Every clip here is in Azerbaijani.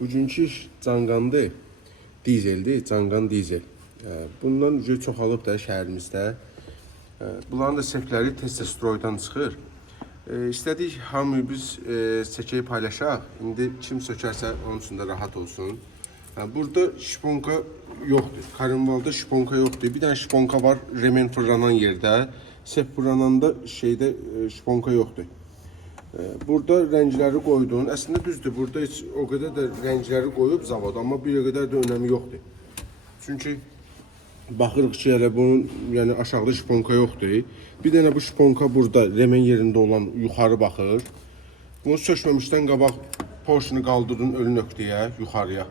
Bugünkü iş canqandır, dizeldir, canqan dizel. Bundan çoxalıb da şəhərimizdə. Bunların da sefləri tez-tez stroydan çıxır. İstədik hamı biz çəkəyi paylaşaq. İndi kim sökərsə onun üçün də rahat olsun. Burada şiponka yoxdur. Karimvalda şiponka yoxdur. Bir dənə şiponka var remen fırlanan yerdə. Sef fırlananda şeydə şiponka yoxdur. Burada rəngləri qoydun. Əslində düzdür, burada heç o qədər də rəngləri qoyub zavod, amma bir qədər də önəmi yoxdur. Çünki baxırıq ki, elə bunun yəni aşağıda şiponka yoxdur. Bir dənə bu şiponka burada remen yerində olan yuxarı baxır. Bunu sökməmişdən qabaq porşunu qaldırdın ölü nöqtəyə, yuxarıya.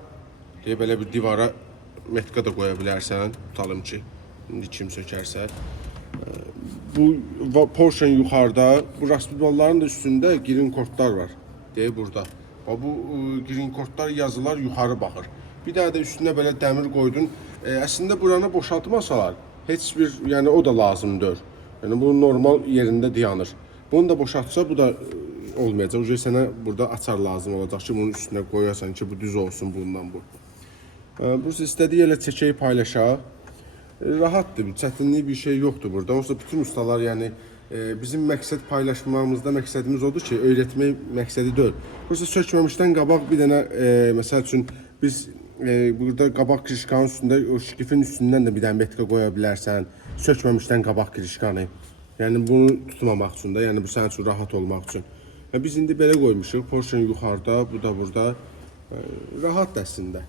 Deyə belə bir divara metka da qoya bilərsən. Tutalım ki, indi kim sökərsə. Bu portion yuxarıda, bu raspidvalların da üstündə green cordlar var. Deyə burada. Bu green cordlar yazılar yuxarı baxır. Bir dənə də üstünə belə dəmir qoydun. Əslində buranı boşaltmasalar heç bir, yəni o da lazımdır. Yəni bu normal yerində dayanır. Bunu da boşaltsa bu da olmayacaq. O sənə burada açar lazım olacaq ki, bunun üstünə qoyasan ki, bu düz olsun bundan bu. Burası istədiyi elə çəkəyi paylaşaq. Rahatdır, çətinlik bir şey yoxdur burada. Onsuz da bütün ustalar, yəni bizim məqsəd paylaşmamızda məqsədimiz odur ki, öyrətmək məqsədi deyil. Burası sökməmişdən qabaq bir dənə, məsəl üçün biz burada qabaq kirişkanın üstündə, o şkifin üstündən də bir dənə metka qoya bilərsən. Sökməmişdən qabaq kirişkanı. Yəni bunu tutmamaq üçün də, yəni bu sənin üçün rahat olmaq üçün. Biz indi belə qoymuşuq, portion yuxarıda, bu da burada. Rahat əslində.